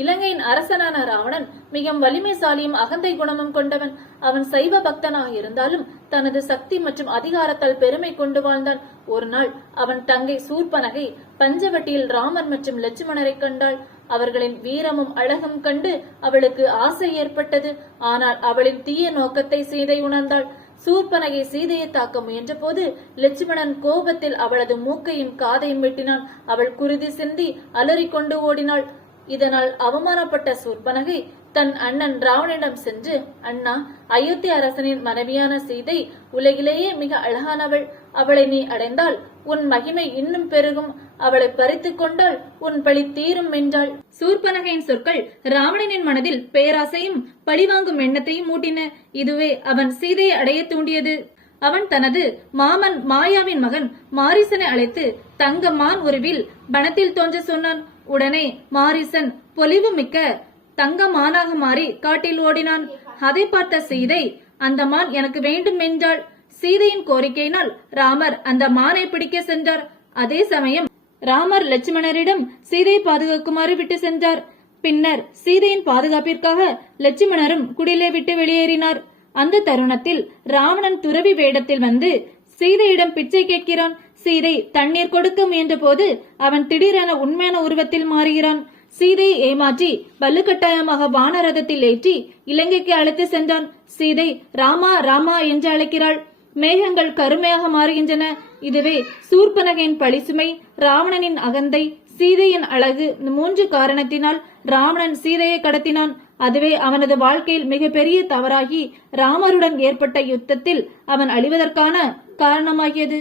இலங்கையின் அரசனான ராவணன் மிகவும் வலிமைசாலியும் அகந்தை குணமும் கொண்டவன். அவன் சைவ பக்தனாக இருந்தாலும் தனது சக்தி மற்றும் அதிகாரத்தால் பெருமை கொண்டு வாழ்ந்தான். ஒரு நாள் அவன் தங்கை சூர்பனகை பஞ்சவட்டியில் ராமர் மற்றும் லட்சுமணரை கண்டாள். அவர்களின் வீரமும் அழகும் கண்டு அவளுக்கு ஆசை ஏற்பட்டது. ஆனால் அவளின் தீய நோக்கத்தை சீதை உணர்ந்தாள். சூர்பனகை சீதையை தாக்க முயன்ற போது லட்சுமணன் கோபத்தில் அவளது மூக்கையும் காதையும் வெட்டினான். அவள் குருதி சிந்தி அலறிக்கொண்டு ஓடினாள். இதனால் அவமானப்பட்ட சூர்பனகை தன் அண்ணன் ராவணனிடம் சென்று, அண்ணா, அயோத்தி அரசனின் மனைவியான சீதை உலகிலேயே மிக அழகானவள். அவளை நீ அடைந்தால் உன் மகிமை இன்னும் பெருகும். அவளை பறித்து கொண்டால் உன் பழி தீரும் என்றாள். சூர்பனகையின் சொற்கள் ராவணனின் மனதில் பேராசையும் பழிவாங்கும் எண்ணத்தையும் மூட்டின. இதுவே அவன் சீதையை அடைய தூண்டியது. அவன் தனது மாமன் மாயாவின் மகன் மாரிசனை அழைத்து தங்க மான் உருவில் வனத்தில் தோன்ற சொன்னான். உடனே மாரிசன் பொலிவு மிக்க தங்க மானாக மாறி காட்டில் ஓடினான். அதை பார்த்த சீதை, அந்த மான் எனக்கு வேண்டும் என்றாள். சீதையின் கோரிக்கையினால் ராமர் அந்த மானை பிடிக்க சென்றார். அதே சமயம் ராமர் லட்சுமணரிடம் சீதையை பாதுகாக்குமாறு விட்டு சென்றார். பின்னர் சீதையின் பாதுகாப்பிற்காக லட்சுமணரும் குடிலை விட்டு வெளியேறினார். அந்த தருணத்தில் ராவணன் துறவி வேடத்தில் வந்து சீதையிடம் பிச்சை கேட்கிறான். சீதை தண்ணீர் கொடுக்க முயன்ற போது அவன் திடீரென உண்மையான உருவத்தில் மாறுகிறான். சீதையை ஏமாற்றி வலுக்கட்டாயமாக வானரதத்தில் ஏற்றி இலங்கைக்கு அழைத்து சென்றான். சீதை ராமா ராமா என்று அழைக்கிறாள். மேகங்கள் கருமையாக மாறுகின்றன. இதுவே சூர்பனகையின் பழிசுமை, ராவணனின் அகந்தை, சீதையின் அழகு, இந்த 3 காரணத்தினால் ராவணன் சீதையை கடத்தினான். அதுவே அவனது வாழ்க்கையில் மிகப்பெரிய தவறாகி ராமருடன் ஏற்பட்ட யுத்தத்தில் அவன் அழிவதற்கான காரணமாகியது.